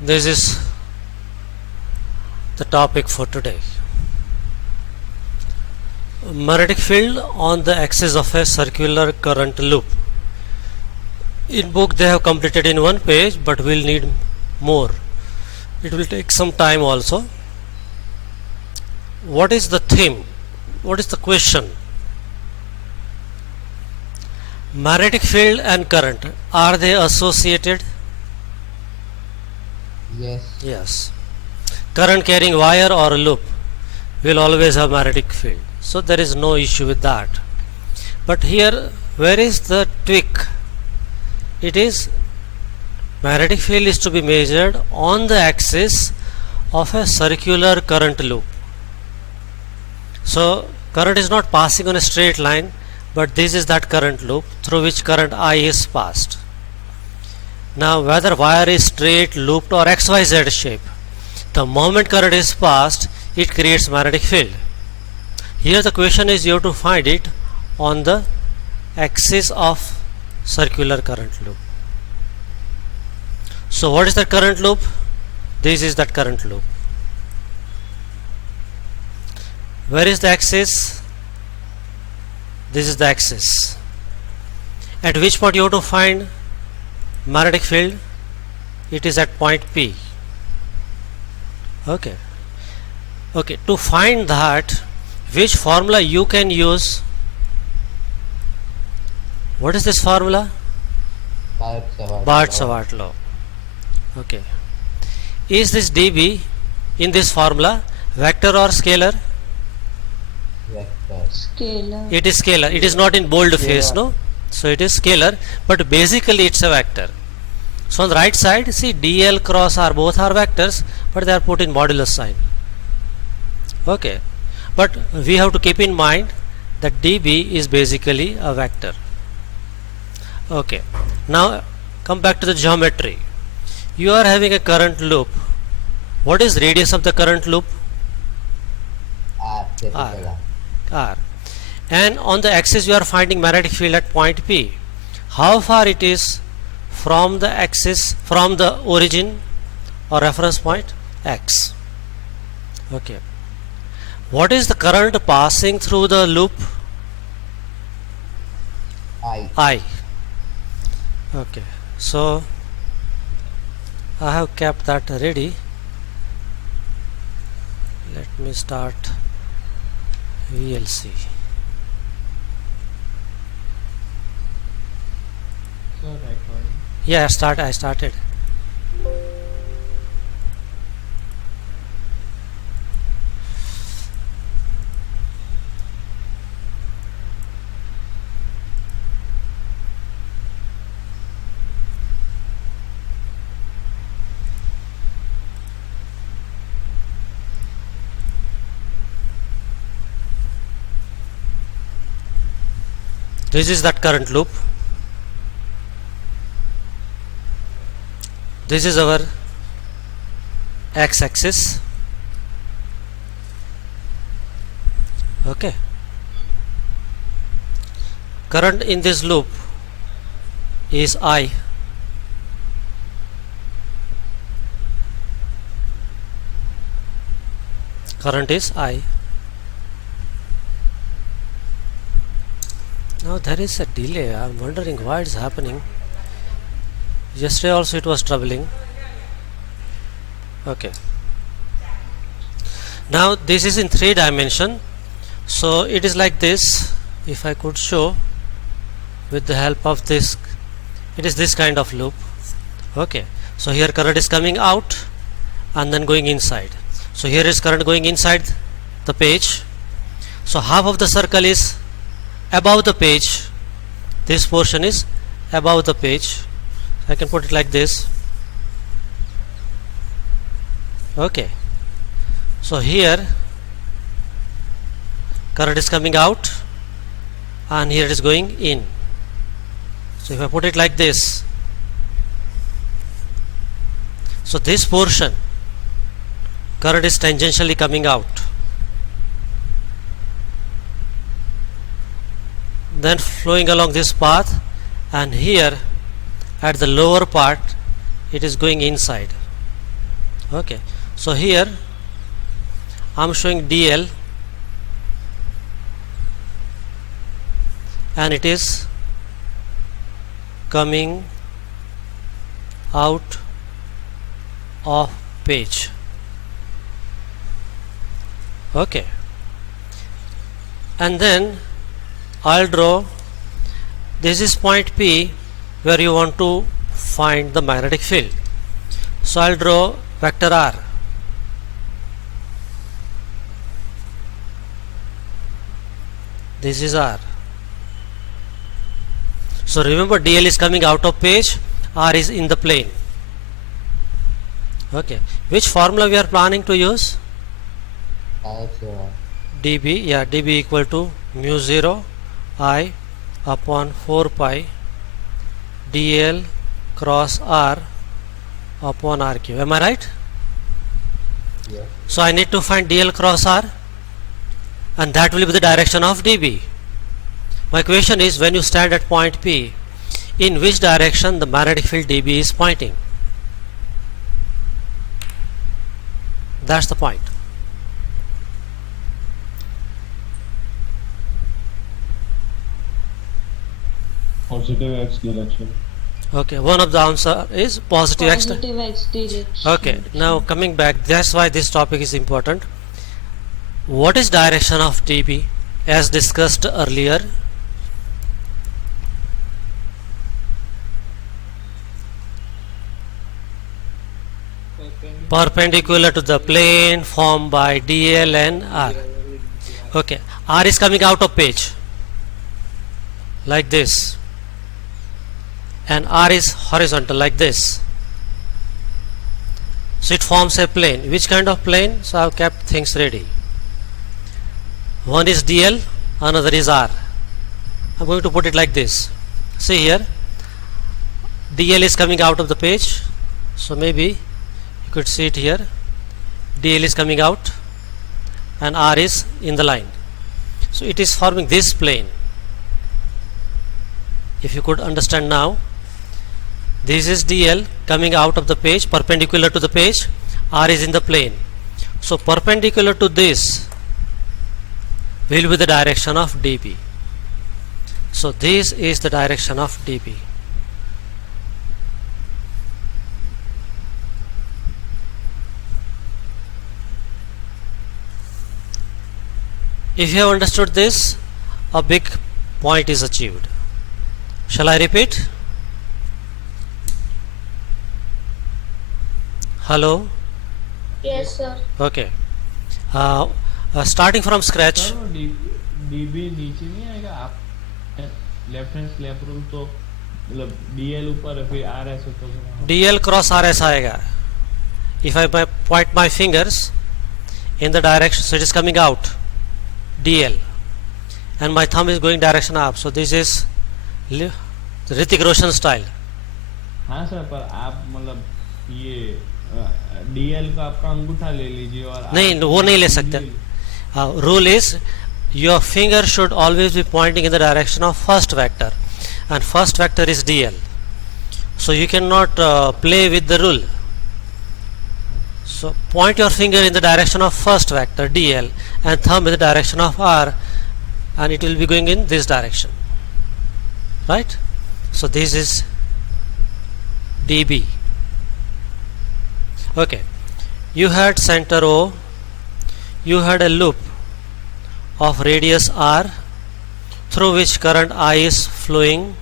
This is the topic for today. Magnetic field on the axis of a circular current loop. In book they have completed in one page, but we'll need more. It will take some time also. What is the theme? What is the question? Magnetic field and current, are they associated? Yes. Yes. Current carrying wire or a loop will always have magnetic field, so there is no issue with that. But here, where is the tweak? It is magnetic field is to be measured on the axis of a circular current loop. So current is not passing on a straight line, but this is that current loop through which current I is passed. Now whether wire is straight, looped or XYZ shape, the moment current is passed, it creates magnetic field. Here the question is you have to find it on the axis of circular current loop. So what is the current loop? This is that current loop. Where is the axis? This is the axis. At which point you have to find magnetic field? It is at point P. Okay. To find that, which formula you can use? What is this formula? Barth-Savart law. Okay. Is this dB in this formula vector or scalar? Vector. Scalar. It is scalar. It is not in bold face, no? So it is scalar, but basically it's a vector. So on the right side, see dl cross r, both are vectors, but they are put in modulus sign. Okay. But we have to keep in mind that dB is basically a vector. Okay. Now come back to the geometry. You are having a current loop. What is radius of the current loop? R. Capital R. R. R. And on the axis you are finding magnetic field at point P. How far it is from the axis, from the origin or reference point? X. Okay. What is the current passing through the loop? I. Okay. So I have kept that ready. Let me start VLC. So recording. Yeah, I started. This is that current loop. This is our x-axis. Okay. Current in this loop is I. Current is I. Now there is a delay. I am wondering why it's happening. Yesterday also it was troubling. Okay. Now this is in 3 dimension. So it is like this. If I could show with the help of this, it is this kind of loop. Okay. So here current is coming out and then going inside. So here is current going inside the page. So half of the circle is above the page. This portion is above the page. I can put it like this. Okay. So here current is coming out and here it is going in. So if I put it like this, so this portion current is tangentially coming out, then flowing along this path, and here at the lower part it is going inside. Okay, so here I'm showing DL and it is coming out of page. Okay, and then I'll draw, this is point P where you want to find the magnetic field. So I'll draw vector R. This is R. So remember, DL is coming out of page, R is in the plane. Okay, which formula we are planning to use? dB, yeah, dB equal to mu 0 I upon 4 pi dl cross r upon rq. Am I right? Yeah. So I need to find dl cross r, and that will be the direction of dB. My question is, when you stand at point P, in which direction the magnetic field dB is pointing? That's the point. Positive x direction. Okay, one of the answer is positive x. Positive x direction. Okay, now coming back, that's why this topic is important. What is direction of dB? As discussed earlier, perpendicular to the plane formed by dl and r. Okay, r is coming out of page like this, and r is horizontal like this. So it forms a plane. Which kind of plane? So I have kept things ready. One is dl, another is r. I am going to put it like this. See here, dl is coming out of the page, so maybe you could see it here. dl is coming out and r is in the line. So it is forming this plane. If you could understand now, this is dl coming out of the page, perpendicular to the page, r is in the plane. So perpendicular to this will be the direction of dB. So this is the direction of dB. If you have understood this, a big point is achieved. Shall I repeat? Hello? Yes, sir. Okay. Starting from scratch. Sir वो dB नीचे नहीं आएगा, आप left hand slab rule तो मतलब DL ऊपर है, फिर आर ऐसे तो DL cross R ऐसा आएगा. If I point my fingers in the direction, so it is coming out DL, and my thumb is going direction up. So this is Hrithik Roshan style. हाँ sir, पर आप मतलब ये DL का आपका अंगूठा ले लीजिए और नहीं, वो नहीं ले सकते. Rule is, your finger should always be pointing in the direction of first vector, and first vector is DL. So you cannot play with the rule. So point your finger in the direction of first vector DL and thumb in the direction of R, and it will be going in this direction, right? So this is dB. Okay, you had center O, you had a loop of radius R through which current I is flowing.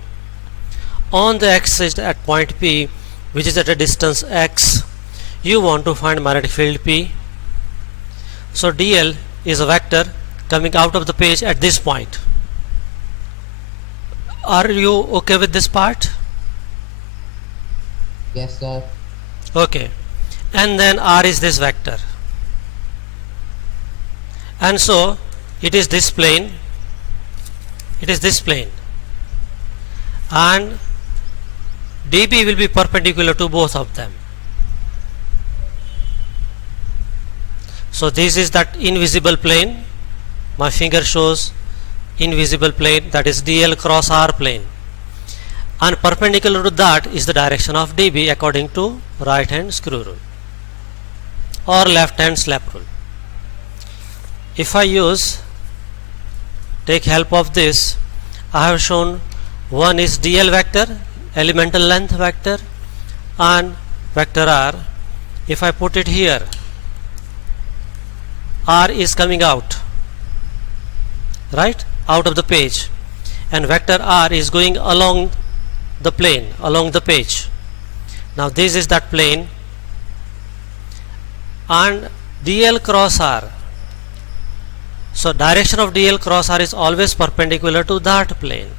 On the axis at point P, which is at a distance x, you want to find magnetic field P. So dl is a vector coming out of the page at this point. Are you okay with this part? Yes, sir. Okay, and then R is this vector, and so it is this plane, and dB will be perpendicular to both of them. So this is that invisible plane. My finger shows invisible plane, that is DL cross R plane, and perpendicular to that is the direction of dB according to right hand screw rule. or left hand slap rule. If I take help of this, I have shown one is dl vector, elemental length vector, and vector r. If I put it here, r is coming out, right, out of the page, and vector r is going along the plane, along the page. Now this is that plane, and dl cross r, so direction of dl cross r is always perpendicular to that plane.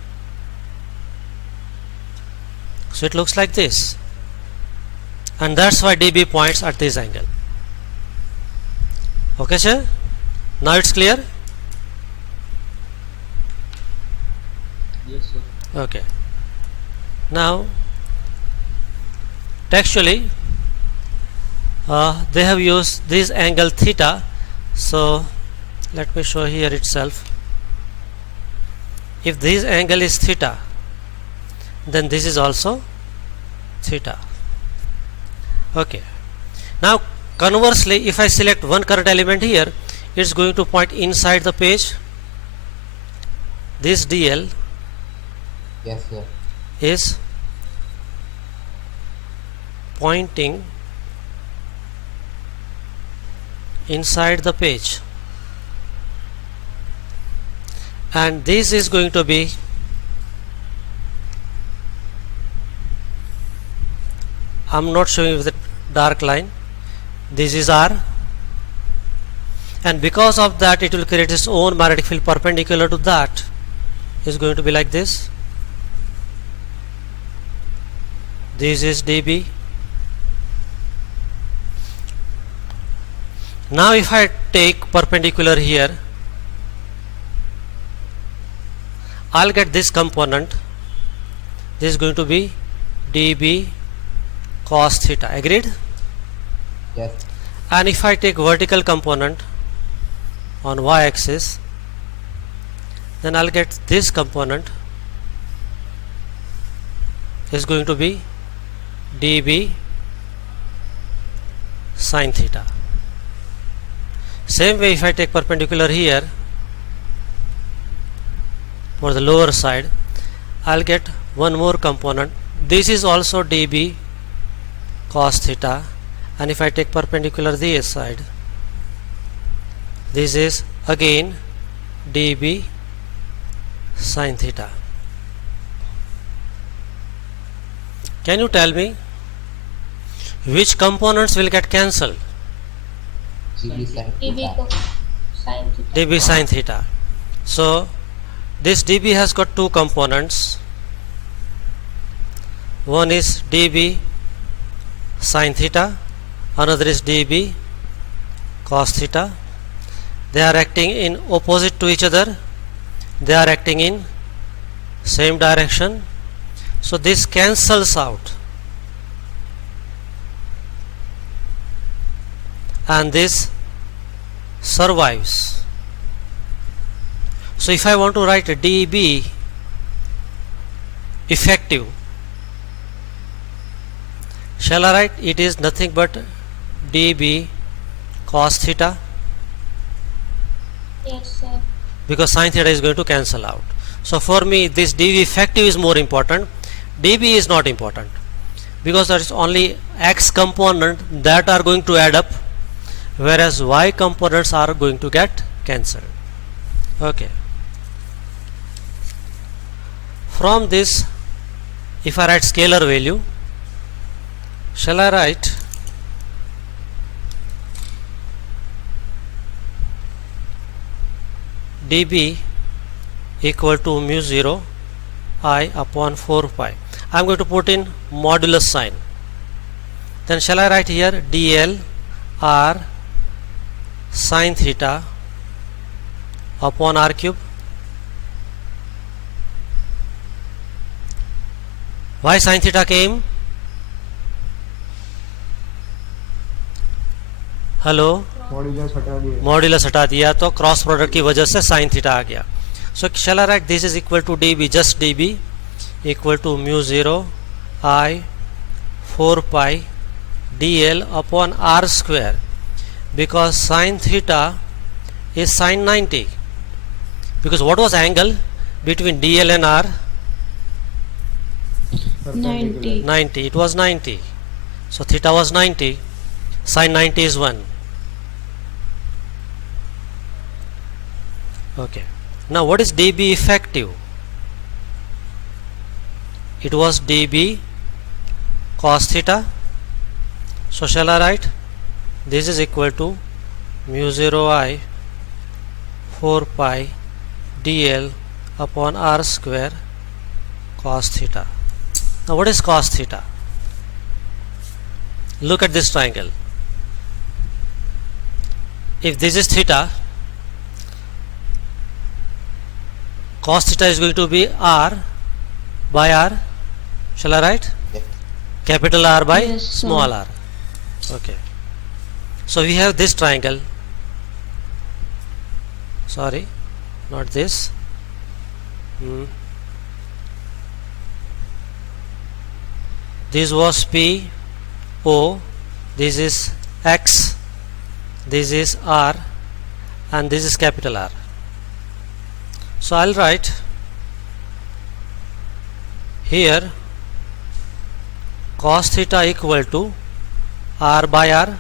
So it looks like this, and that's why db points at this angle. Okay sir, now it's clear? Yes, sir. Okay, now textually they have used this angle theta, so let me show here itself. If this angle is theta, then this is also theta. Okay, now conversely, if I select one current element here, it's going to point inside the page. This dl Yes, sir. is pointing inside the page, and this is going to be I'm not showing you with the dark line. This is r, and because of that it will create its own magnetic field perpendicular to that. Is going to be like this. This is dB. Now if I take perpendicular here, I'll get this component. This is going to be dB cos theta. Agreed? Yes. And if I take vertical component on y-axis, then I'll get this component is going to be dB sin theta. Same way, if I take perpendicular here for the lower side, I'll get one more component. This is also dB cos theta, and if I take perpendicular this side, this is again dB sin theta. Can you tell me which components will get cancelled? dB sin dB theta. sin theta. dB sin theta. So this dB has got two components. One is dB sin theta, another is dB cos theta. They are acting in opposite to each other. They are acting in same direction. So this cancels out, and this survives. So if I want to write a dB effective, shall I write it is nothing but dB cos theta, Yes, sir. because sin theta is going to cancel out. So for me this dB effective is more important. dB is not important, because there is only x component that are going to add up, whereas y components are going to get cancelled. Okay. From this, if I write scalar value, shall I write dB equal to mu 0 I upon 4 pi. I am going to put in modulus sign. Then shall I write here dl r sin theta upon r cube. Why sin theta came? Hello, modulus हटा दिया तो cross product की वजह से sign theta आ गया. So shall I write this is equal to dB, just dB equal to mu 0 I 4 pi dl upon r square. because sine theta is sine 90. Because what was angle between DL and R? 90. 90. It was 90. So theta was 90. Sine 90 is 1. Okay. Now what is dB effective? It was dB cos theta. So shall I write this is equal to mu 0 I 4 pi dl upon r square cos theta. Now what is cos theta? Look at this triangle. If this is theta, cos theta is going to be r by r. Shall I write? Yes. Capital R by Yes, sir. small r. Okay. So we have this triangle. Sorry, not this. This was P, O, this is X, this is R, and this is capital R. So I'll write here cos theta equal to R by R.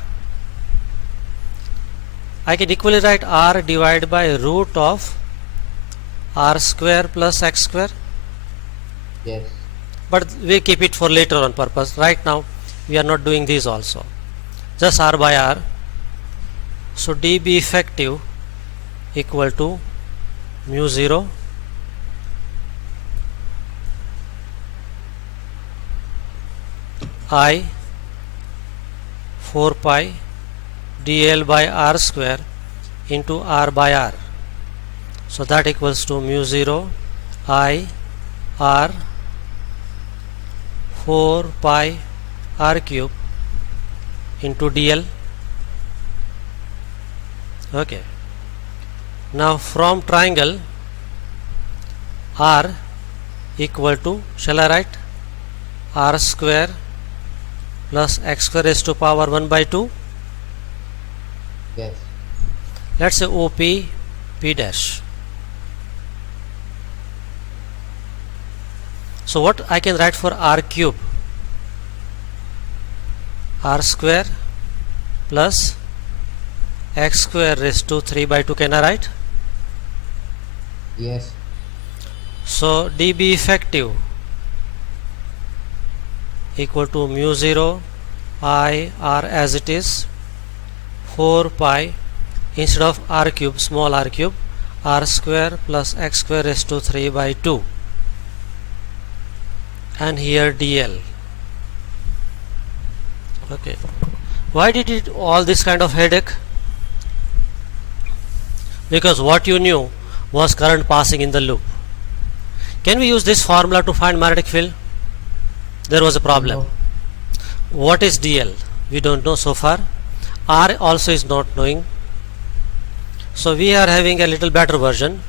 I can equally write R divided by root of R square plus X square, Yes. but we keep it for later on purpose. Right now we are not doing these also, just R by R. So dB effective equal to mu 0 I 4 pi dl by r square into r by r. So that equals to mu 0 I r 4 pi r cube into dl. Okay. Now from triangle r equal to, shall I write r square plus x square raised to power 1 by 2. Yes. Let's say OP P dash. So what I can write for r cube? R square plus x square raised to 3 by 2. Can I write? Yes. So dB effective equal to mu 0 I r as it is 4 pi instead of r cube, small r cube, r square plus x square raised to 3 by 2, and here dl. Okay. Why did it all this kind of headache? Because what you knew was current passing in the loop. Can we use this formula to find magnetic field? There was a problem. No. What is dl? We don't know so far. R also is not knowing. So we are having a little better version,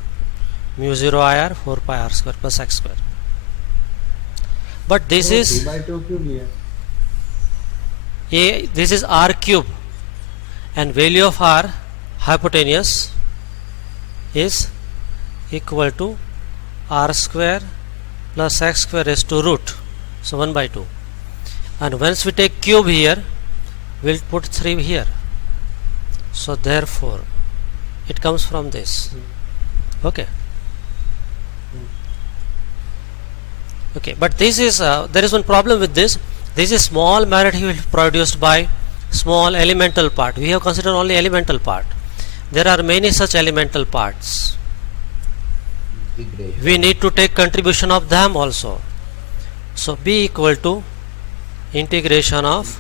mu 0 IR 4 pi r square plus x square. But this is 3 by 2 क्यों लिया? this is r cube, and value of r hypotenuse is equal to r square plus x square raised to root, so 1 by 2. And once we take cube here, we'll put 3 here. So therefore it comes from this. Okay. Okay, but this is there is one problem with this. This is small magnetic field produced by small elemental part. We have considered only elemental part. There are many such elemental parts. Be great. We need to take contribution of them also. So B equal to integration of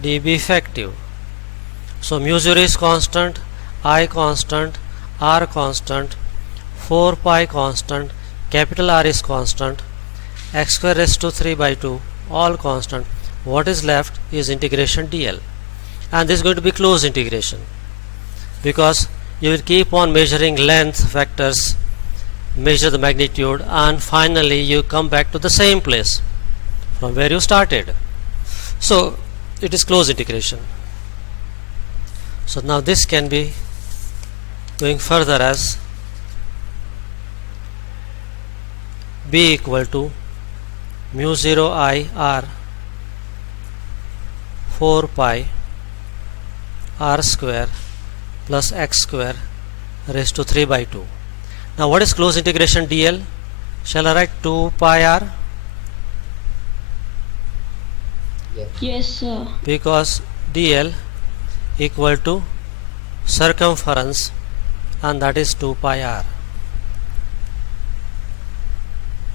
dB effective. So mu 0 is constant, I constant, R constant, 4 pi constant, capital R is constant, x square raised to 3 by 2 all constant. What is left is integration dl, and this is going to be closed integration, because you will keep on measuring length vectors, measure the magnitude, and finally you come back to the same place from where you started. So it is closed integration. So now this can be going further as B equal to mu 0 I r 4 pi r square plus x square raised to 3 by 2. Now what is closed integration dl? Shall I write 2 pi r? Yes. Yes, sir. Because dl equal to circumference, and that is 2 pi r.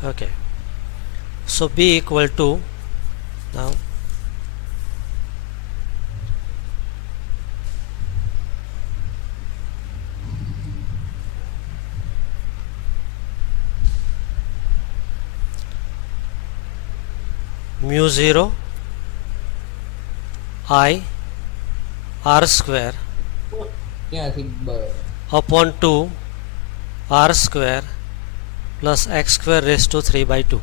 Okay, so b equal to, now mu 0 I r square ક્યાંથી upon 2 r square plus x square raised to 3 by 2.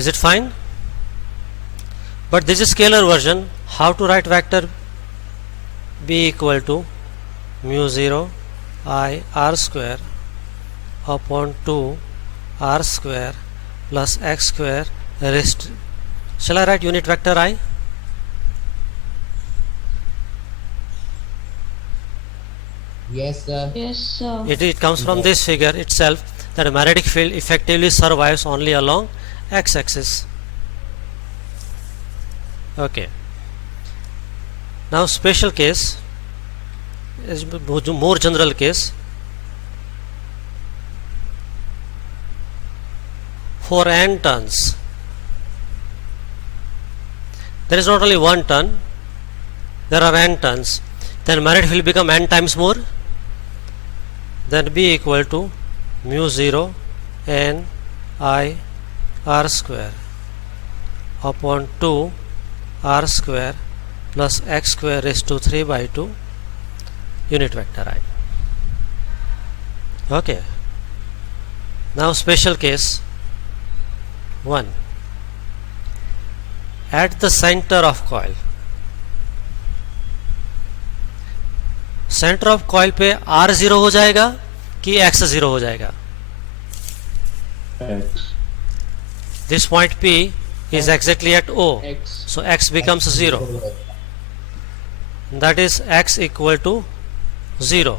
Is it fine? But this is scalar version. How to write vector b equal to mu 0 I r square upon 2 r square plus x square raised. Shall I write unit vector I? Yes, sir. Yes, sir. It comes from this figure itself, that a magnetic field effectively survives only along x-axis. Okay. Now special case is more general case. For n turns, there is not only one turn, there are n turns. Then magnetic field become n times more. Then b equal to mu 0 n I r square upon 2 r square plus x square raised to 3 by 2 unit vector I. Okay. Now special case 1. At the center of coil, centre of coil पे R 0 हो जाएगा कि X 0 हो जाएगा? X. This point P is exactly at O, X. so X becomes 0. That is X equal to 0.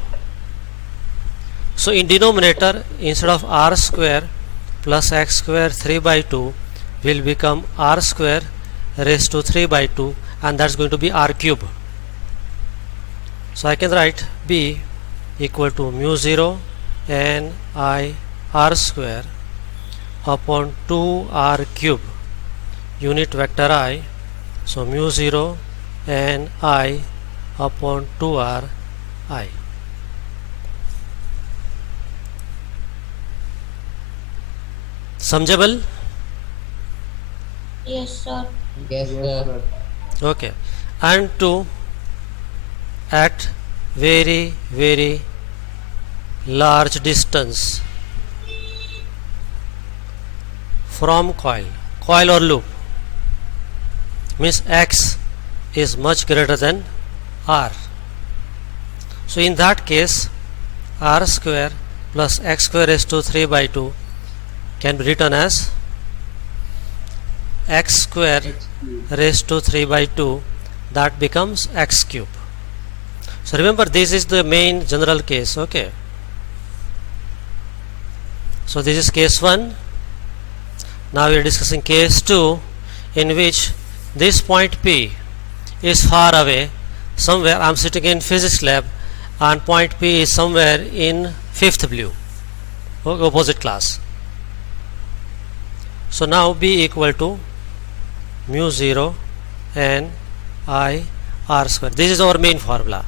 So in denominator, instead of R square plus X square 3 by 2 will become R square raised to 3 by 2, and that's going to be R cube. So I can write B equal to mu 0 n I r square upon 2 r cube unit vector I. So mu 0 n I upon 2 r I. Samjable? Yes, sir. Yes, sir. Okay. And 2 at very large distance from coil or loop, means X is much greater than R. So in that case, R square plus X square raised to 3 by 2 can be written as X square raised to 3 by 2, that becomes X cube. So remember, this is the main general case. Okay, so this is case 1. Now we are discussing case 2, in which this point P is far away somewhere. I am sitting in physics lab and point P is somewhere in 5th blue, opposite class. So now B equal to mu 0 n I r square. This is our main formula.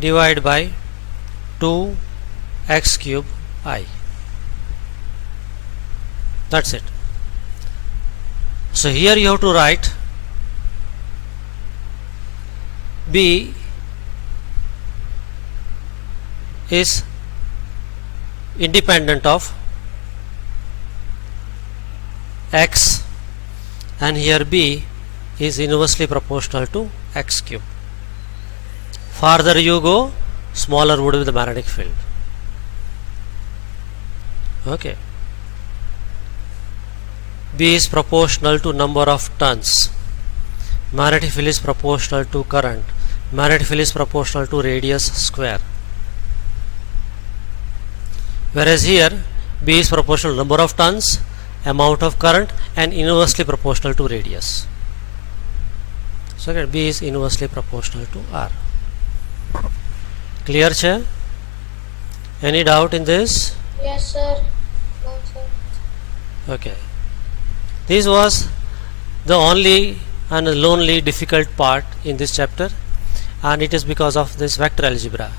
Divide by 2 x cube I. That's it. So here you have to write B is independent of X, and here B is inversely proportional to x cube. Farther you go, smaller would be the magnetic field. Okay. B is proportional to number of turns. Magnetic field is proportional to current. Magnetic field is proportional to radius square. Whereas here B is proportional to number of turns, amount of current, and inversely proportional to radius. So again, B is inversely proportional to R. Clear che? Any doubt in this? Yes, sir. No, sir. Okay. This was the only and lonely difficult part in this chapter, and it is because of this vector algebra.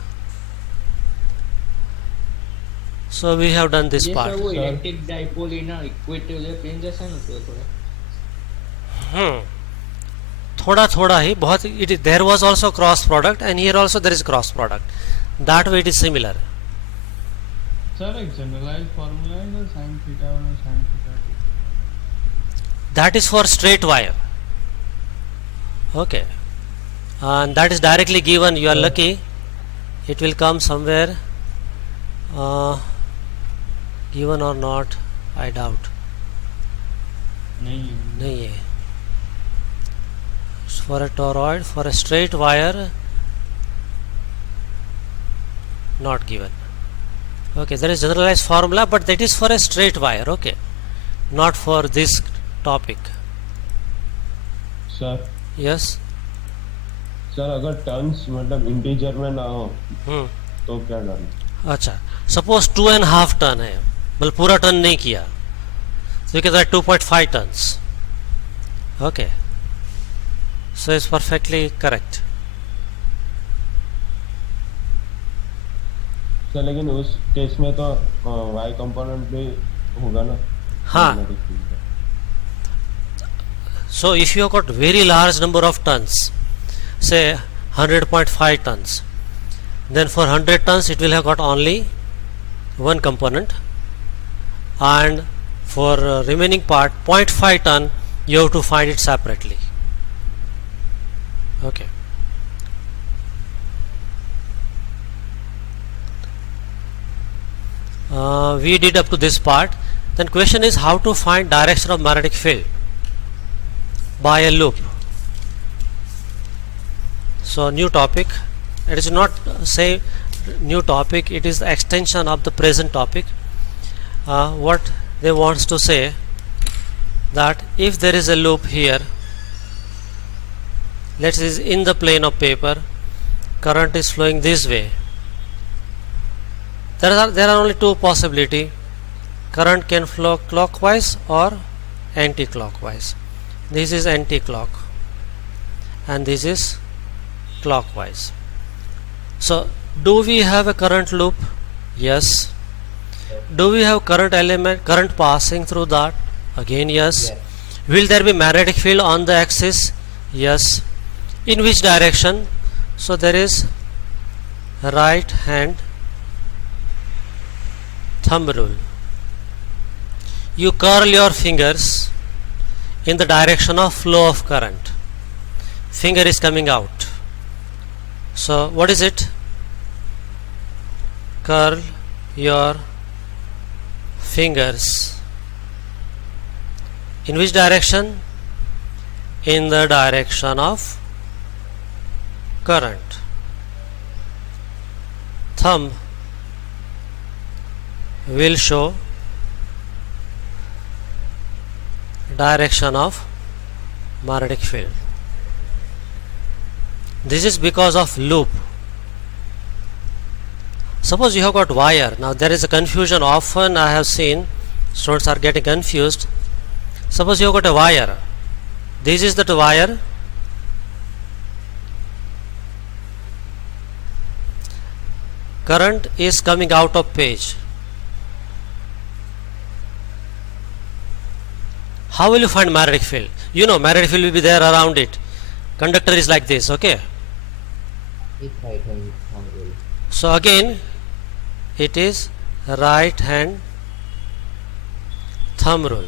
So we have done this ये part. Sir वो electric dipole in equatorial plane जैसा ना थोड़ा थोड़ा थोड़ा ही बहुत it is, there was also cross product and here also there is cross product. That way it is similar. Sir एक generalised formula है ना sin थीटा और sin theta That is for straight wire. Okay. And that is directly given. You are lucky. It will come somewhere. Given or not, I doubt. नहीं नहीं है. For a toroid, for a straight wire, not given. Okay, there is generalized formula, but that is for a straight wire. Okay, not for this topic. Sir Yes. Sir अगर turns मतलब integer में ना हो हम्म. तो क्या करना? अच्छा, suppose 2.5 ton है, मतलब पूरा टन नहीं किया, so you can write 2.5 tons. Okay, so it's perfectly correct. Sir लेकिन उस केस में तो वाई कंपोनेंट भी होगा ना? हाँ. Magnetic field का। So if you have got very large number of tons, say 100.5 tons, then for 100 tons it will have got only one component, and for remaining part 0.5 ton you have to find it separately. Okay. We did up to this part. Then question is how to find direction of magnetic field by a loop. So new topic. It is not say new topic, it is the extension of the present topic. What they wants to say, that if there is a loop here, let's say in the plane of paper, current is flowing this way. There are only two possibility. Current can flow clockwise or anti-clockwise. This is anti-clock and this is clockwise. So do we have a current loop? Yes. Do we have current element, current passing through that? Again yes. Yes. Will there be magnetic field on the axis? Yes. In which direction? So there is right hand thumb rule. You curl your fingers in the direction of flow of current. Finger is coming out. So what is it? Curl your fingers. In which direction? In the direction of current. Thumb will show direction of magnetic field. This is because of loop. Suppose you have got wire. Now there is a confusion. Often I have seen students are getting confused. Suppose you have got a wire. This is that wire. Current is coming out of page. How will you find magnetic field? You know magnetic field will be there around it. Conductor is like this, okay? It's right hand thumb rule. So again it is right hand thumb rule.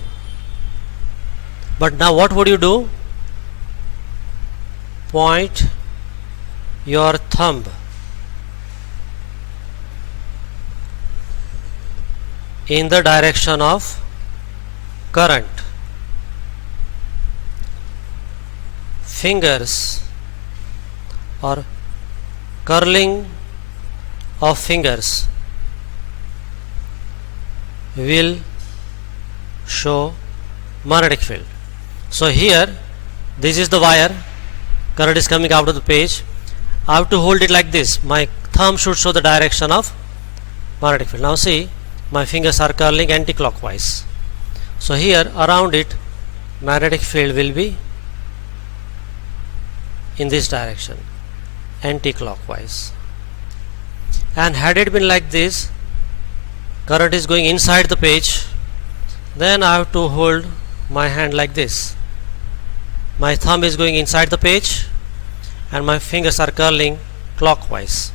But now what would you do? point your thumb in the direction of current. Fingers or curling of fingers will show magnetic field. So here this is the wire, current is coming out of the page. I have to hold it like this. My thumb should show the direction of magnetic field. Now see, my fingers are curling anti-clockwise. So here around it magnetic field will be in this direction, anti-clockwise. And had it been like this, current is going inside the page, then I have to hold my hand like this. My thumb is going inside the page and my fingers are curling clockwise.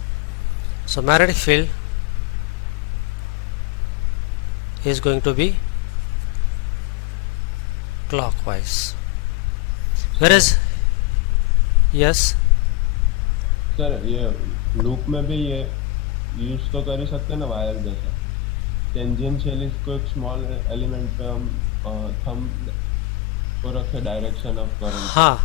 So magnetic field is going to be clockwise. Whereas yes, sir ये loop में भी ये use तो कर ही सकते हैं ना wire जैसा. टेंजेंशियल इसको एक स्मॉल एलिमेंट पे हम थंब को रखे डायरेक्शन ऑफ करंट. हाँ,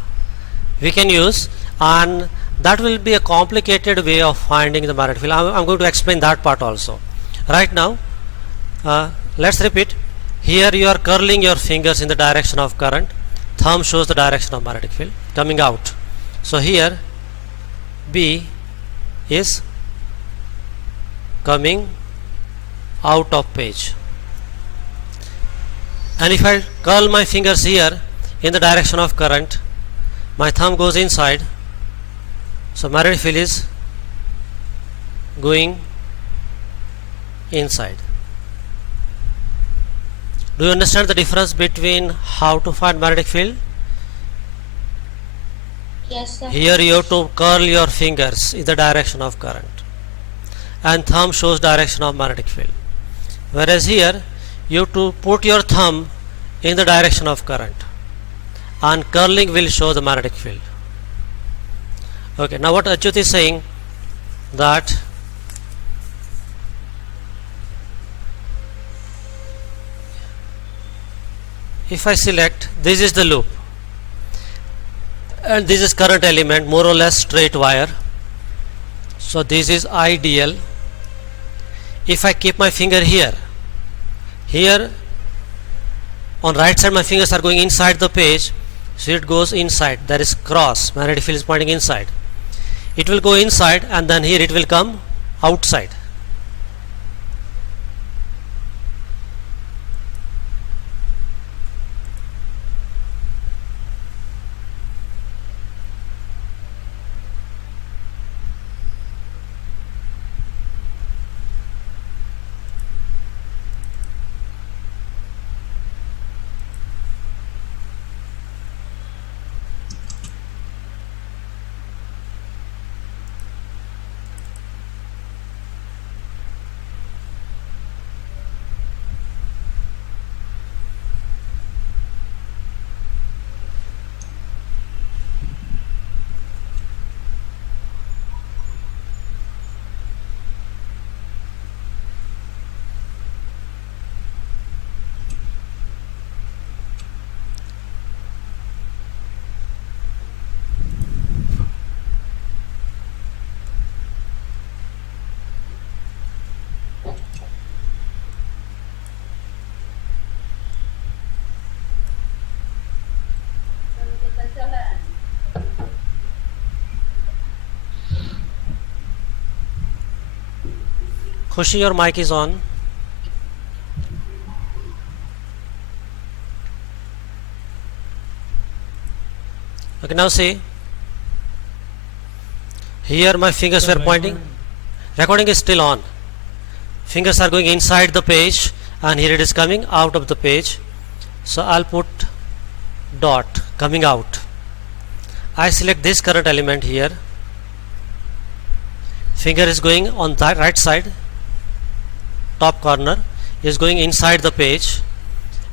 we can use, and that will be a complicated way of finding the magnetic field. I'm going to explain that part also. Right now, let's repeat. Here you are curling your fingers in the direction of current. Thumb shows the direction of magnetic field coming out. So here B is coming out of page, and if I curl my fingers here in the direction of current, my thumb goes inside, so magnetic field is going inside. Do you understand the difference between how to find magnetic field? Yes, sir. Here you have to curl your fingers in the direction of current, and thumb shows direction of magnetic field. Whereas here you have to put your thumb in the direction of current, and curling will show the magnetic field. Okay, now what Achyut is saying, that if I select, this is the loop and this is current element, more or less straight wire, so this is ideal. If I keep my finger here on right side, my fingers are going inside the page, so it goes inside, there is cross, magnetic field is pointing inside. It will go inside and then here it will come outside. Khushi, your mic is on. Okay, now see, here my fingers were pointing, recording is still on, fingers are going inside the page and here it is coming out of the page, so I'll put dot coming out. I select this current element here, finger is going on the right side, top corner is going inside the page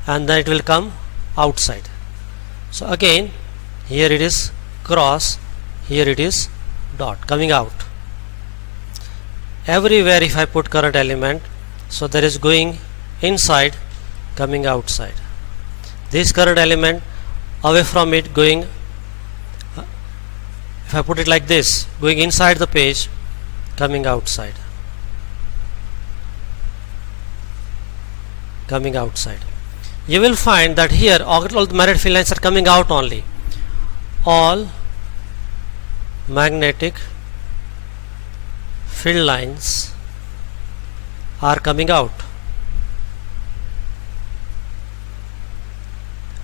and then it will come outside. So again here it is cross, here it is dot coming out. Everywhere if I put current element, so there is going inside, coming outside. This current element away from it going, if I put it like this, going inside the page, coming outside, coming outside. You will find that here all the magnetic field lines are coming out only. All magnetic field lines are coming out.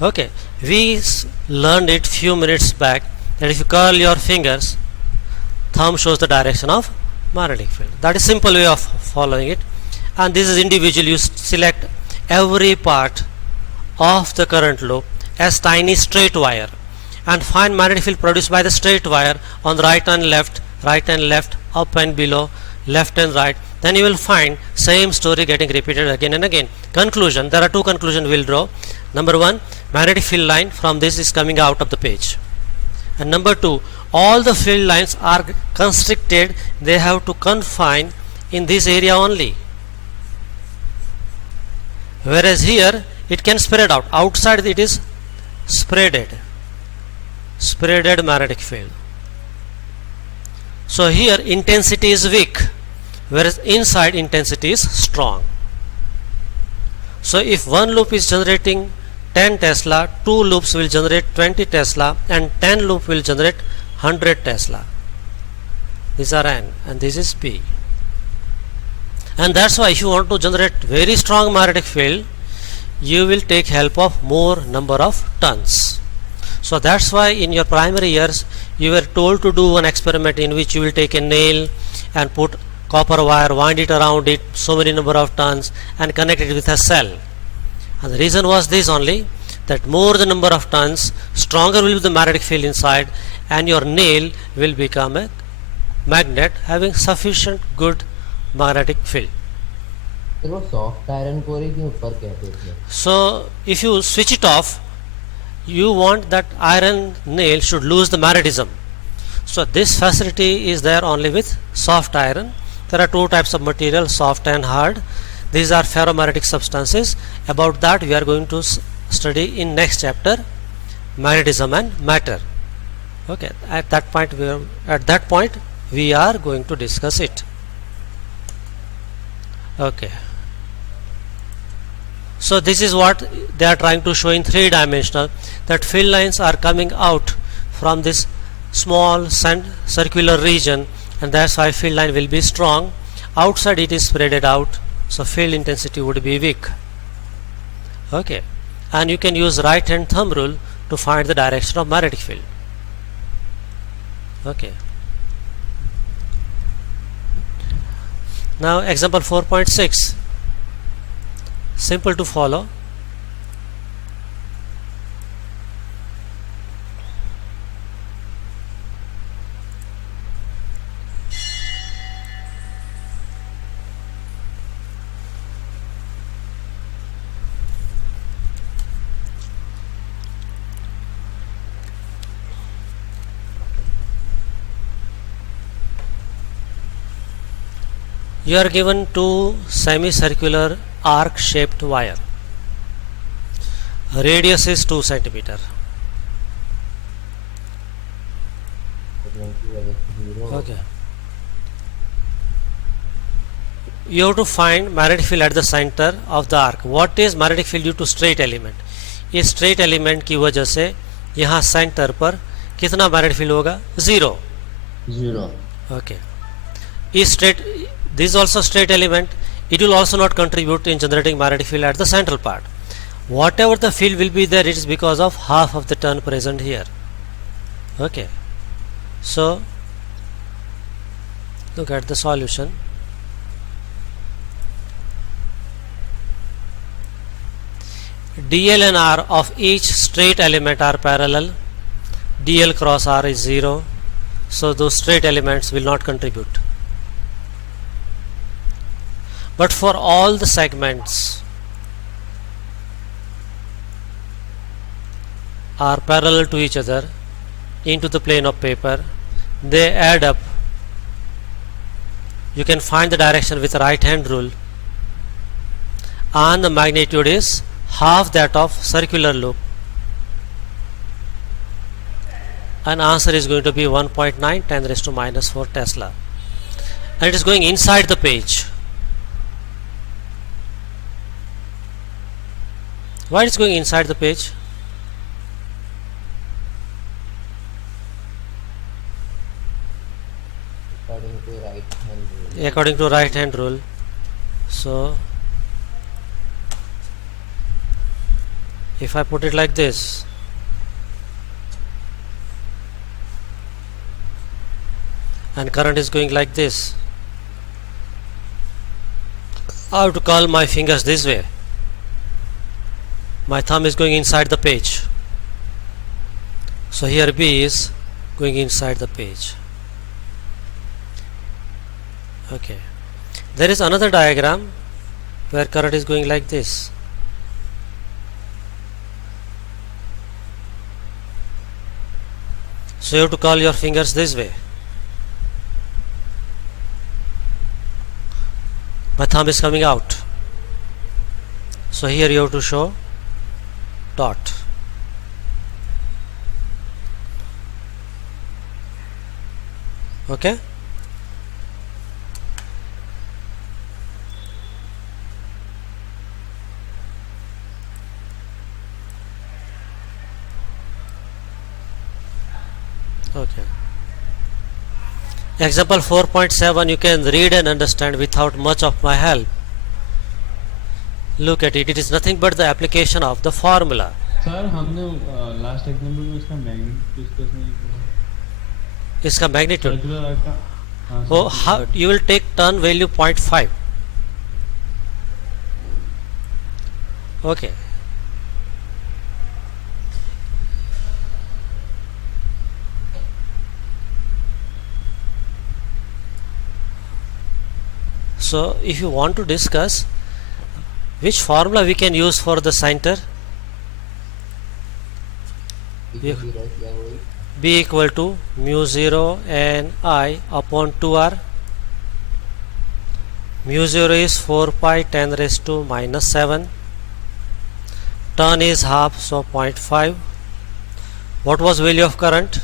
Okay, we learned it few minutes back that if you curl your fingers, thumb shows the direction of magnetic field. That is simple way of following it, and this is individual. You select every part of the current loop as tiny straight wire and find magnetic field produced by the straight wire on the right and left, up and below, left and right. Then you will find same story getting repeated again and again. Conclusion, there are two conclusions we will draw. Number one, magnetic field line from this is coming out of the page, and number two, all the field lines are constricted, they have to confine in this area only, whereas here it can spread out. Outside it is spreaded magnetic field. So here intensity is weak, whereas inside intensity is strong. So if one loop is generating 10 Tesla, two loops will generate 20 Tesla, and 10 loop will generate 100 Tesla. These are N and this is P. And that's why if you want to generate very strong magnetic field, you will take help of more number of turns. So that's why in your primary years you were told to do an experiment in which you will take a nail and put copper wire, wind it around it so many number of turns and connect it with a cell. And the reason was this only, that more the number of turns, stronger will be the magnetic field inside, and your nail will become a magnet having sufficient good magnetic field. तो वो soft iron core के ऊपर कहते थे. So if you switch it off, you want that iron nail should lose the magnetism. So this facility is there only with soft iron. There are two types of material, soft and hard. These are ferromagnetic substances. About that we are going to study in next chapter, magnetism and matter. Okay, at that point we are going to discuss it. Okay, so this is what they are trying to show in three-dimensional, that field lines are coming out from this small circular region, and that's why field line will be strong. Outside it is spreaded out, so field intensity would be weak. Okay, and you can use right hand thumb rule to find the direction of magnetic field. Okay, now example 4.6, simple to follow. You are given two semicircular arc shaped wire. Radius is 2 centimeter. Okay. You have to find magnetic field at the center of the arc. What is magnetic field due to straight element? इस straight element की वजह से यहाँ center पर कितना magnetic field होगा? 0. Okay. Is straight, this is also straight element. It will also not contribute in generating magnetic field at the central part. Whatever the field will be there, it is because of half of the turn present here. Okay, so look at the solution. DL and R of each straight element are parallel. DL cross R is 0, so those straight elements will not contribute. But for all the segments are parallel to each other into the plane of paper, they add up. You can find the direction with right hand rule, and the magnitude is half that of circular loop, and answer is going to be 1.9 10 raised to minus 4 Tesla, and it is going inside the page. Why it is going inside the page? according to right hand rule. According to right hand rule. So if I put it like this, and current is going like this, I have to curl my fingers this way. My thumb is going inside the page, so here B is going inside the page. Okay, there is another diagram where current is going like this. So you have to curl your fingers this way. My thumb is coming out, so here you have to show dot. Okay, okay. Example 4.7 you can read and understand without much of my help. Look at it, it is nothing but the application of the formula. Sir हमने last example में इसका magnitude discuss नहीं किया. इसका magnitude, circular arc का. हाँ, oh, how you will take turn value 0.5. Okay, so if you want to discuss which formula we can use for the center, पीछे भी रह किया वही. B equal to mu 0 n I upon 2r. Mu 0 is 4 pi 10 raised to minus 7. Turn is half, so 0.5. What was value of current?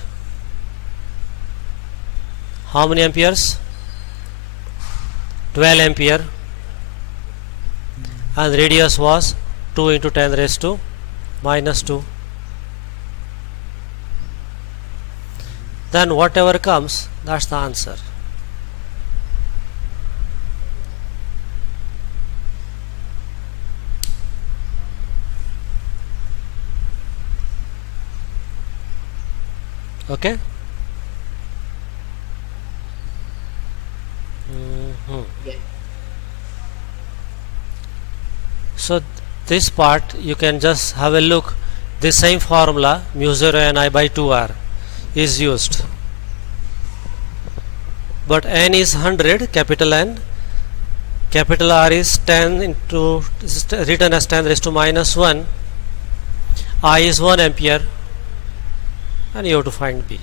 How many amperes? 12 ampere, and radius was 2 into 10 raised to minus 2. Then whatever comes, that's the answer. Okay. Yeah. So this part you can just have a look. This same formula mu 0 n I by 2r is used, but n is 100, capital N, capital R is 10 into written as 10 raised to minus 1, I is 1 ampere, and you have to find B.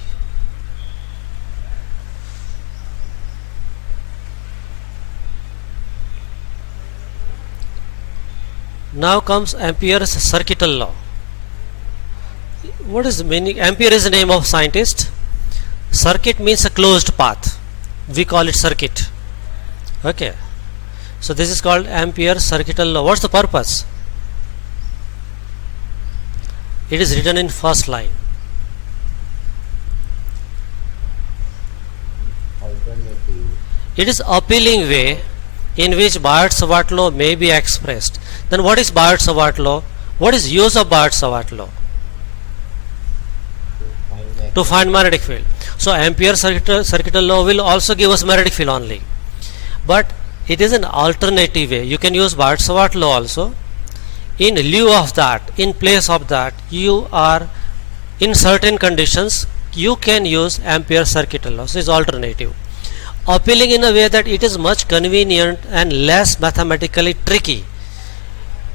Now comes Ampere's circuital law. What is the meaning? Ampere is the name of scientist. Circuit means a closed path. We call it circuit. Okay. So this is called Ampere's circuital law. What's the purpose? It is written in first line. Alternative. It is appealing way in which Biot-Savart law may be expressed. Then what is Biot-Savart law? What is use of Biot-Savart law? To find magnetic field. So Ampere circuital law will also give us magnetic field only, but it is an alternative way. You can use Biot-Savart law also. In lieu of that, in place of that, you are in certain conditions you can use Ampere circuital law. So it's alternative, appealing in a way that it is much convenient and less mathematically tricky.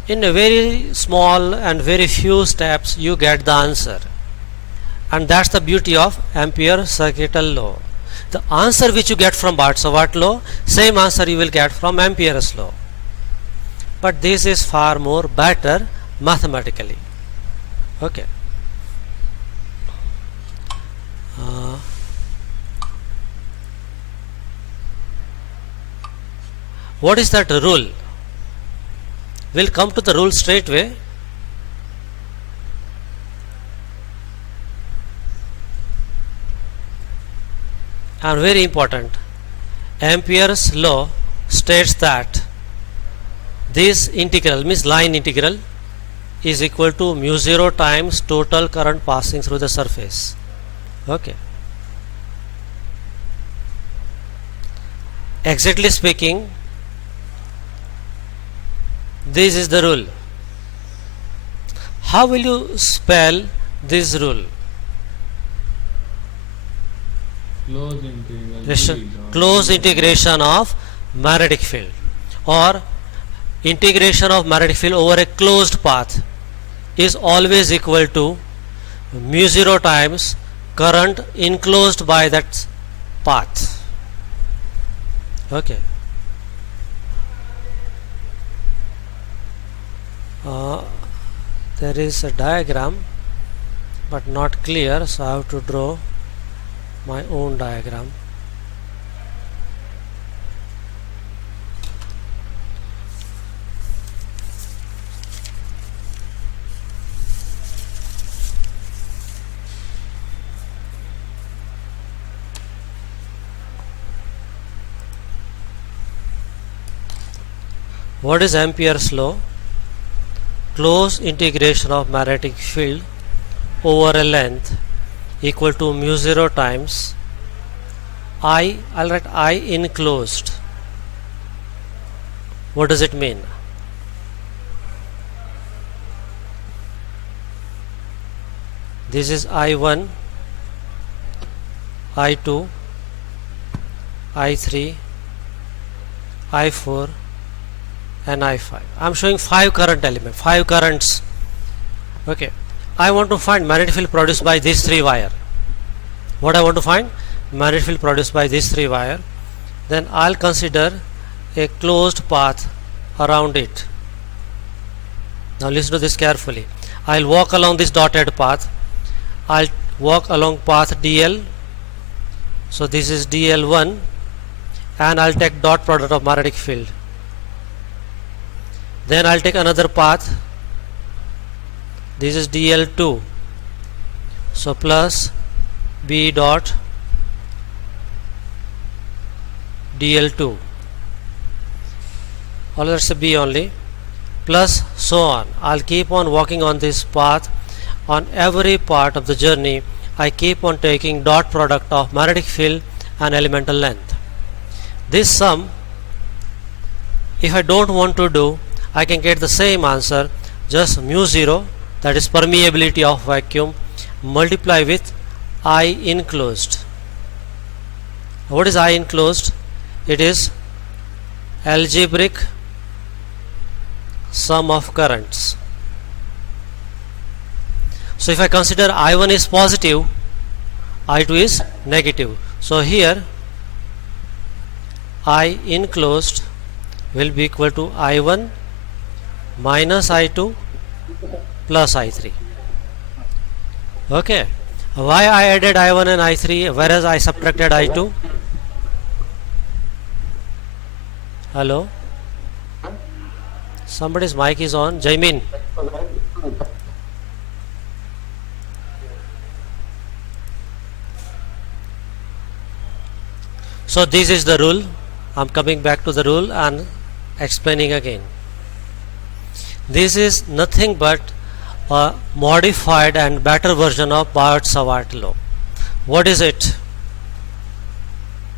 In a very small and very few steps you get the answer, and that's the beauty of Ampere circuital law. the answer which you get from Bart-Savart law, same answer you will get from Ampere's law. But this is far more better mathematically. Okay. What is that rule? We'll come to the rule straight away. And very important, Ampere's law states that this integral, means line integral, is equal to mu 0 times total current passing through the surface. Okay. Exactly speaking, this is the rule. How will you spell this rule? Close integration of magnetic field, or integration of magnetic field over a closed path is always equal to mu 0 times current enclosed by that path. Okay. There is a diagram but not clear, so I have to draw my own diagram. What is Ampere's law? Close integration of magnetic field over a length equal to mu 0 times I, I'll write I enclosed. What does it mean? This is I1, I2, I3, I4 and I5. I am showing 5 current elements, 5 currents. Okay. I want to find magnetic field produced by these 3 wire. What I want to find? Magnetic field produced by these 3 wire. Then I'll consider a closed path around it. Now listen to this carefully. I'll walk along this dotted path. I'll walk along path DL. So this is DL1, and I'll take dot product of magnetic field. Then I'll take another path. This is DL2. So plus B dot DL2. Or let's say B only. Plus so on. I'll keep on walking on this path. On every part of the journey, I keep on taking dot product of magnetic field and elemental length. This sum, if I don't want to do, I can get the same answer, just mu 0, that is permeability of vacuum, multiply with I enclosed. What is I enclosed? It is algebraic sum of currents. So if I consider I1 is positive, I2 is negative. So here I enclosed will be equal to I1 minus I2 plus I3. Okay. Why I added I1 and I3 whereas I subtracted I2? Hello? Somebody's mic is on. Jaimin. So this is the rule. I am coming back to the rule and explaining again. This is nothing but a modified and better version of Bart-Savart law. What is it?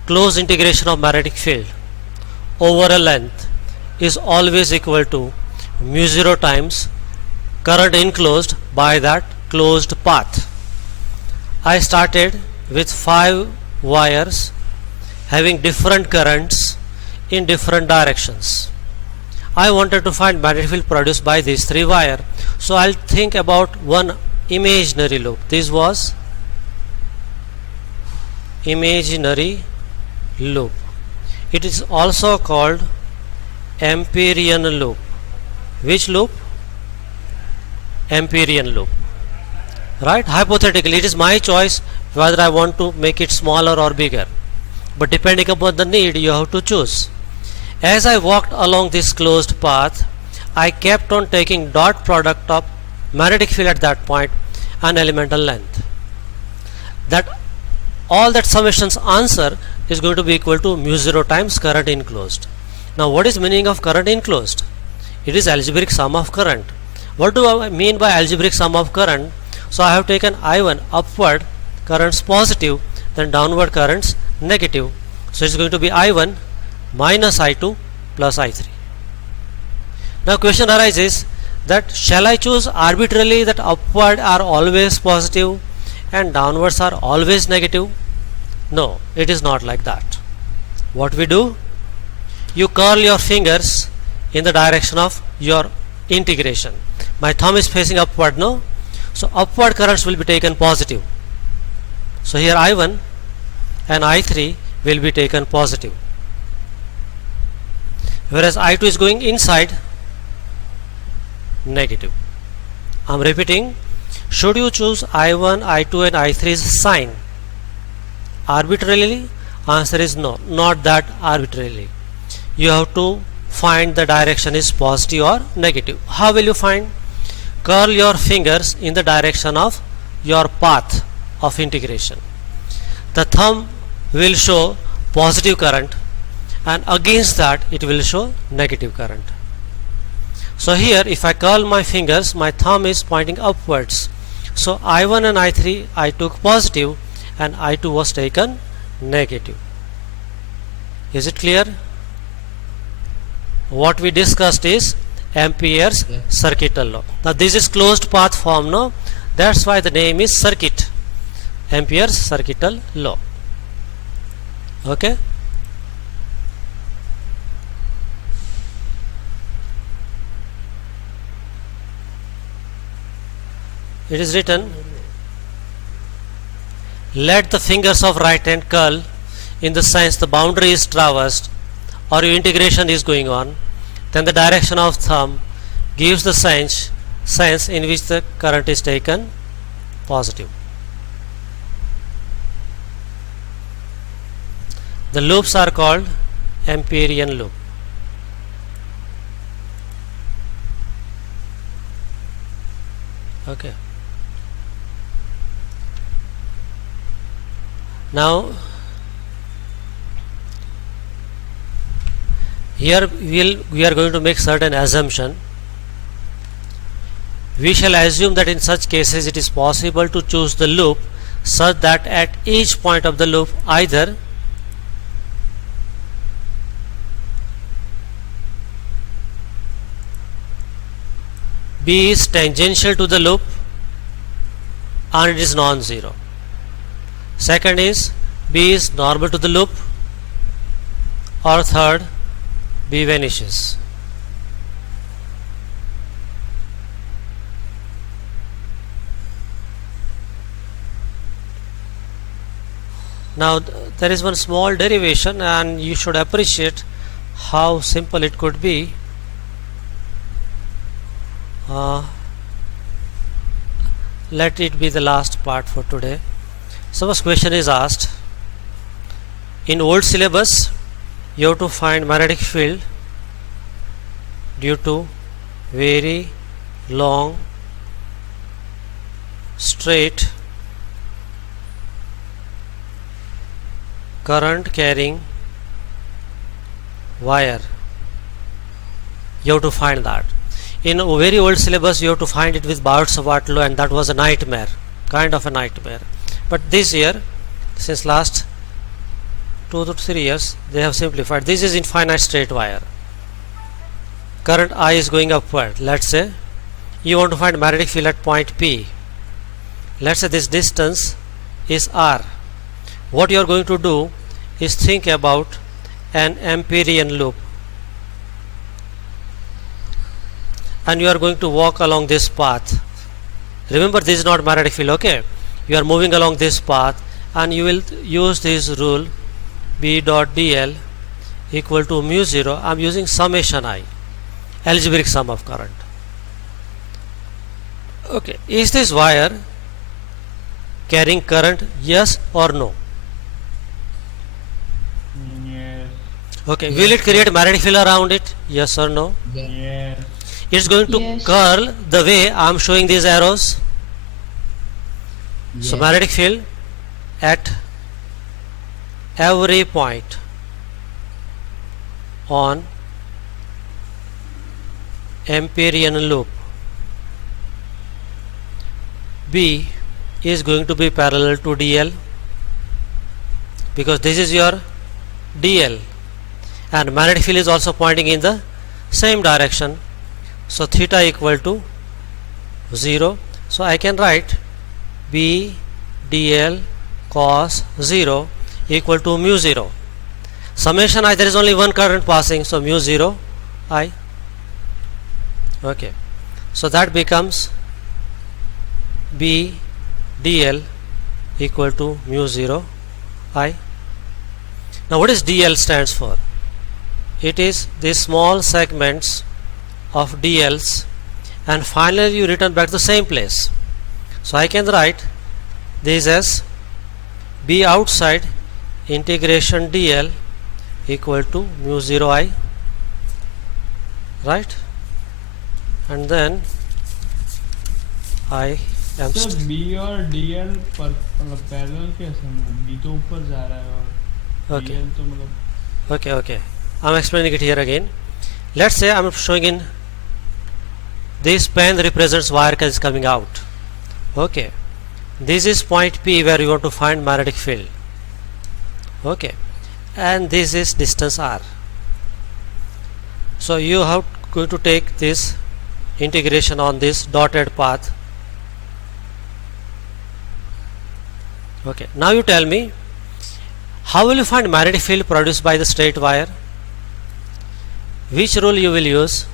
Close integration of magnetic field over a length is always equal to mu 0 times current enclosed by that closed path. I started with 5 wires having different currents in different directions. I wanted to find magnetic field produced by these 3 wire. So I'll think about one imaginary loop. This was imaginary loop. It is also called Amperian loop. Which loop? Amperian loop. Right? Hypothetically, it is my choice whether I want to make it smaller or bigger. But depending upon the need, you have to choose. As I walked along this closed path, I kept on taking dot product of magnetic field at that point and elemental length. That all that summation's answer is going to be equal to mu 0 times current enclosed. Now what is meaning of current enclosed? It is algebraic sum of current. What do I mean by algebraic sum of current? So I have taken I1 upward currents positive, then downward currents negative. So it's going to be I1 minus I2 plus I3. Now question arises that shall I choose arbitrarily that upward are always positive and downwards are always negative? No, it is not like that. What we do? You curl your fingers in the direction of your integration. My thumb is facing upward, no? So upward currents will be taken positive. So here I1 and I3 will be taken positive. Whereas I2 is going inside, negative. I am repeating, should you choose I1, I2 and I3's sign arbitrarily? Answer is no, not that arbitrarily. You have to find the direction is positive or negative. How will you find? Curl your fingers in the direction of your path of integration. The thumb will show positive current and against that it will show negative current. So here if I curl my fingers, my thumb is pointing upwards. So I1 and I3 I took positive and I2 was taken negative. Is it clear? What we discussed is Ampere's circuital law. Now this is closed path form, no? That's why the name is circuit. Ampere's circuital law. Okay? It is written, let the fingers of right hand curl in the sense the boundary is traversed or your integration is going on, then the direction of thumb gives the sense in which the current is taken positive. The loops are called Amperian loop. Okay. Now here we are going to make certain assumption. We shall assume that in such cases it is possible to choose the loop such that at each point of the loop either B is tangential to the loop and it is non-zero. Second is B is normal to the loop, or third B vanishes. Now there is one small derivation and you should appreciate how simple it could be. Let it be the last part for today. Suppose question is asked, in old syllabus you have to find magnetic field due to very long straight current carrying wire. You have to find that. In a very old syllabus you have to find it with Biot-Savart law, and that was a nightmare, kind of a nightmare. But this year, since last 2 to 3 years, they have simplified. This is infinite straight wire. Current I is going upward. Let's say you want to find magnetic field at point P. Let's say this distance is R. What you are going to do is think about an Amperian loop, and you are going to walk along this path. Remember, this is not magnetic field, okay? You are moving along this path and you will use this rule B dot dl equal to mu 0. I am using summation I, algebraic sum of current. Okay, is this wire carrying current, yes or no? Yes. Okay, will it create magnetic field around it, yes or no? Yes. It's going to Yes. curl the way I am showing these arrows. So Yes. magnetic field at every point on Amperian loop B is going to be parallel to dl, because this is your dl, and magnetic field is also pointing in the same direction. So theta equal to 0. So I can write B dl cos 0 equal to mu 0. Summation I, there is only one current passing, so mu 0 I. Okay, so that becomes B dl equal to mu 0 I. Now what is dl stands for? It is the small segments of dl's, and finally you return back to the same place. So I can write this as B outside integration dl equal to mu 0 I, right? And then I am sir B और DL पर मतलब parallel कैसे हैं? B तो ऊपर जा रहा है और Okay. DL तो मतलब okay, I'm explaining it here again. Let's say I'm showing in this pen represents wire is coming out. Okay, this is point P where you want to find magnetic field. Okay, and this is distance r. So you have going to take this integration on this dotted path. Okay, now you tell me, how will you find magnetic field produced by the straight wire? Which rule you will use?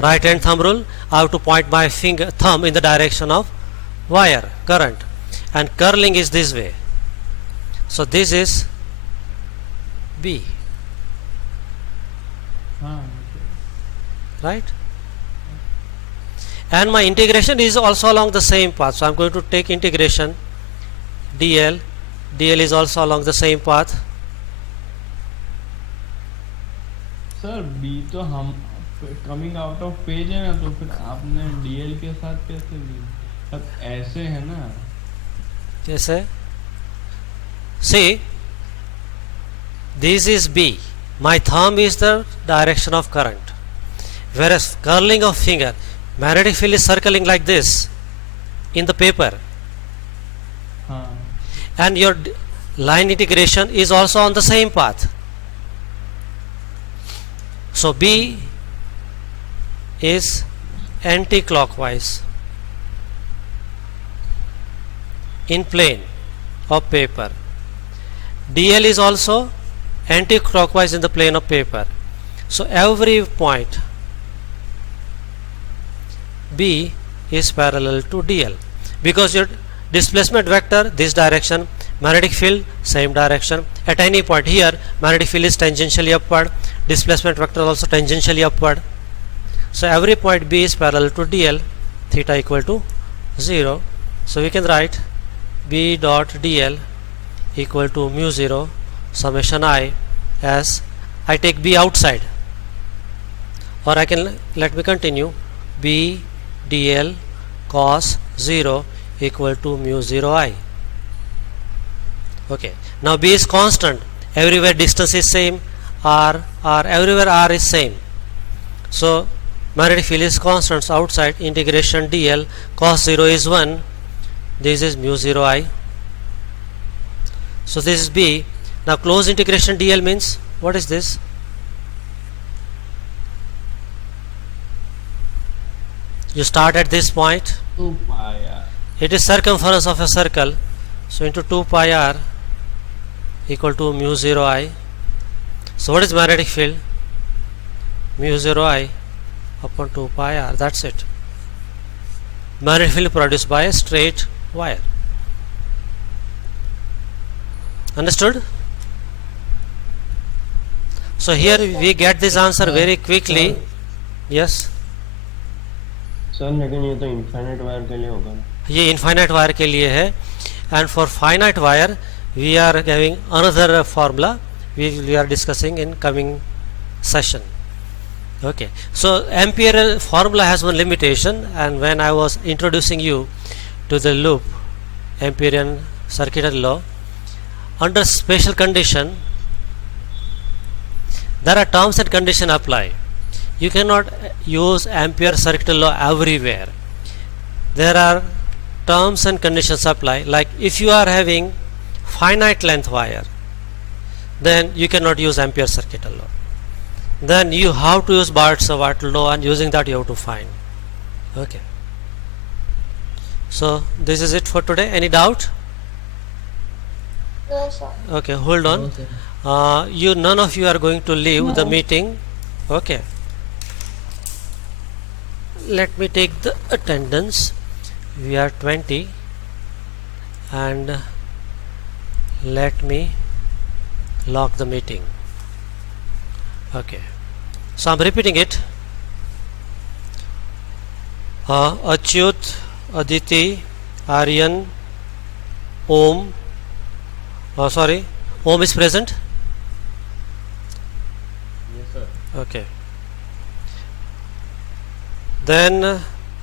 Right hand thumb rule. I have to point my thumb in the direction of wire current, and curling is this way. So this is B, हाँ right? And my integration is also along the same path. So I am going to take integration dl. dl is also along the same path. Sir B तो हम coming out of page है ना, तो फिर आपने DL के साथ कैसे ली? अब ऐसे है ना, जैसे see, this is B, my thumb is the direction of current, whereas curling of finger, magnetic field is circling like this in the paper, हाँ and your line integration is also on the same path. So B is anti-clockwise in plane of paper. DL is also anti-clockwise in the plane of paper. So every point B is parallel to DL, because your displacement vector this direction, magnetic field same direction. At any point here magnetic field is tangentially upward, displacement vector also tangentially upward. So every point B is parallel to DL, theta equal to 0. So we can write B dot DL equal to mu 0 summation I, as I take B outside, or I can, let me continue, B dl cos 0 equal to mu 0 I. Okay, now B is constant, everywhere distance is same, r everywhere r is same. So magnetic field is constant, so outside integration dl cos 0 is 1, this is mu 0 I. So this is B. Now close integration dl means, what is this? You start at this point, 2 pi यार, it is circumference of a circle, so into 2 pi r equal to mu 0 I. So what is magnetic field? Mu 0 I upon 2 pi r, that's it. Magnetic field produced by a straight wire. Understood? So here we get this answer very quickly. Yes. Sir लेकिन ये तो infinite wire के लिए होगा ना. ये infinite wire के लिए है, and for finite wire we are having another formula we are discussing in coming session. Okay, so Ampere formula has one limitation, and when I was introducing you to the loop Amperian circuitry law, under special condition there are terms and condition apply. You cannot use Ampere circuitry law everywhere. There are terms and conditions apply. Like if you are having finite length wire, then you cannot use Ampere circuitry law. Then you have to use Bart's-Watt law, and using that you have to find. Okay. So this is it for today. Any doubt? No, sir. Okay, hold on. No, sir. You none of you are going to leave the meeting. Okay. Let me take the attendance. We are 20, and let me lock the meeting. Okay, so I'm repeating it. Achyut, Aditi, Aryan, Om. Om is present? Yes sir. Okay. Then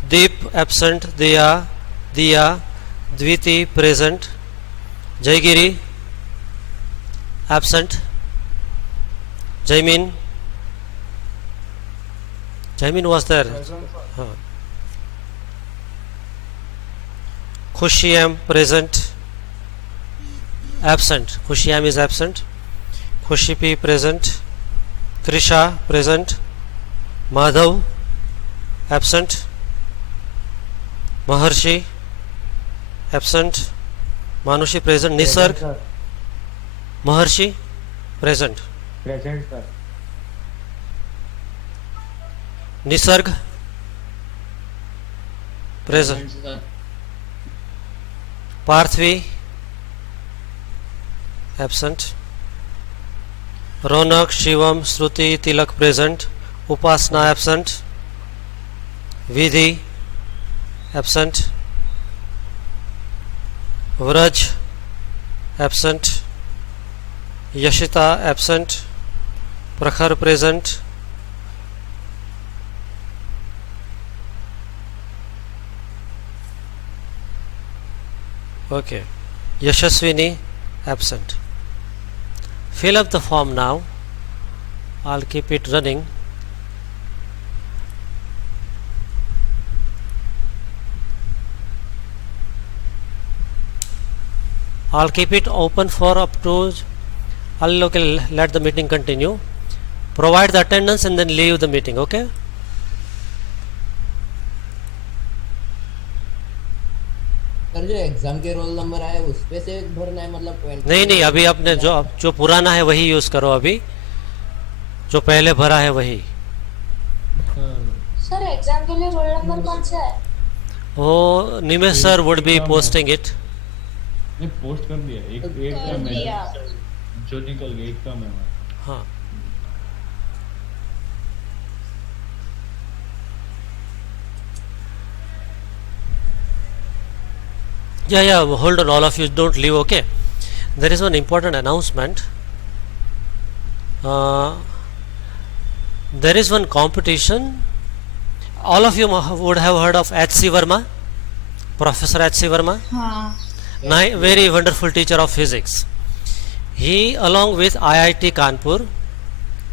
Deep absent, Diya, Dviti present, Jaygiri absent, Jaimin was there. Khushiam present, absent. Khushiam is absent. Khushipi present. Krisha present. Madhav absent. Maharshi absent. Manushi present. Nisarg. Maharshi present. Present sir. Nisarg present. Parthvi absent. Ronak, Shivam, Shruti, Tilak present. Upasna absent. Vidhi absent. Vraj absent. Yashita absent. Prakhar present. Okay. Yashaswini absent. Fill up the form now. I'll keep it running. I'll keep it open for up to let the meeting continue. Provide the attendance and then leave the meeting. Okay. Sir जो exam के roll number आए उस पे से भरना है मतलब point? नहीं, अभी आपने जो पुराना है वही यूज करो. अभी जो पहले भरा है वही. सर एग्जाम के लिए रोल नंबर कौन सा है? वो Nimesh sir would be posting it. नहीं पोस्ट कर दिया. एक का कर दिया. जो निकल गया एक का मैं. हाँ. Yeah, hold on, all of you don't leave. Okay, there is one important announcement. There is one competition. All of you would have heard of H.C. Verma, Professor H.C. Verma. Very wonderful teacher of physics. He, along with IIT Kanpur,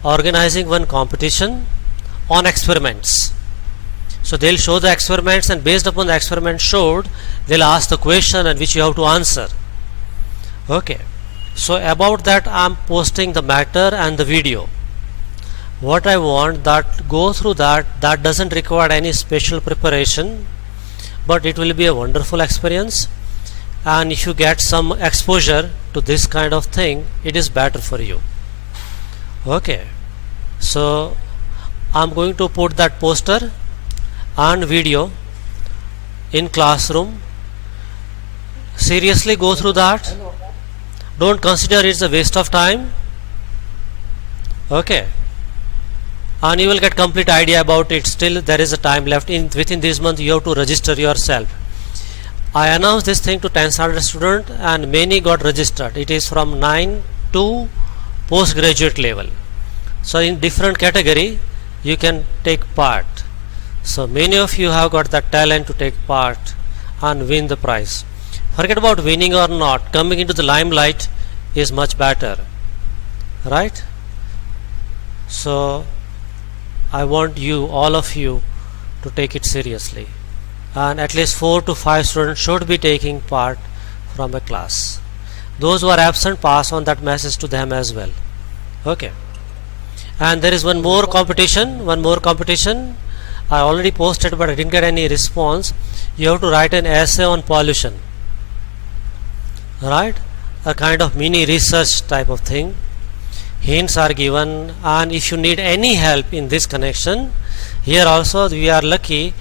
organizing one competition on experiments. So they'll show the experiments, and based upon the experiment showed, they'll ask the question and which you have to answer. Okay. So about that, I'm posting the matter and the video. What I want that go through that doesn't require any special preparation, but it will be a wonderful experience. And if you get some exposure to this kind of thing, it is better for you. Okay. So I'm going to put that poster and video in classroom. Seriously go through that don't consider it's a waste of time. Okay, and you will get complete idea about it. Still there is a time left. Within this month you have to register yourself. I announced this thing to 10 standard student and many got registered. It is from 9 to postgraduate level. So in different category you can take part. So many of you have got the talent to take part and win the prize. Forget about winning or not. Coming into the limelight is much better, right? So I want you, all of you, to take it seriously, and at least 4 to 5 students should be taking part from a class. Those who are absent, pass on that message to them as well. Okay. And there is one more competition. I already posted but I didn't get any response. You have to write an essay on pollution, right? A kind of mini research type of thing. Hints are given, and if you need any help in this connection, here also we are lucky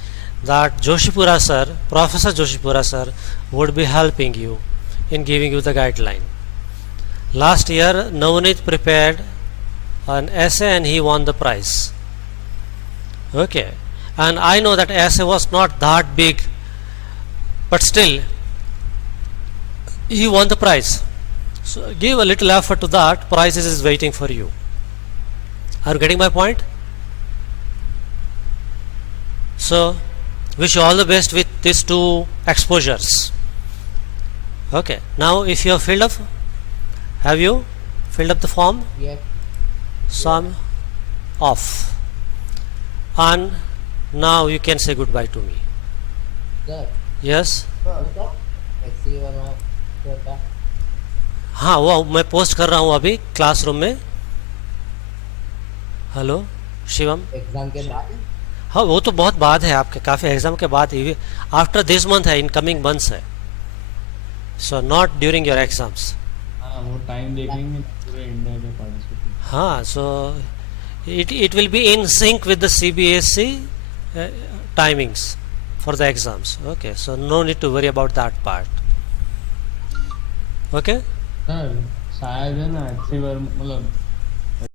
that Joshipura sir, Professor Joshipura sir, would be helping you in giving you the guideline. Last year Navneet prepared an essay and he won the prize. Okay, and I know that essay was not that big, but still he won the prize. So give a little effort to that. Prizes is waiting for you. Are you getting my point? So wish you all the best with these 2 exposures. Okay, now if you have filled up, have you filled up the form? Yeah. Yes. Off, and now you can say goodbye to me. Sir, Yes. Taxi वाला sir का हाँ, वो मैं post कर रहा हूँ अभी classroom में. हेलो शिवम. एग्जाम के बाद हाँ, वो तो बहुत बाद है आपके, काफ़ी एग्ज़ाम के बाद ही. आफ्टर दिस मंथ है, इन कमिंग मंथ्स है. So not during your exams. हाँ वो टाइम देखेंगे पूरे इंडिया के पार्टिसिपेट. हाँ, सो it will be in sync with the CBSE timings for the exams. Okay, so no need to worry about that part. Okay. Sir शायद है ना अच्छी बार मतलब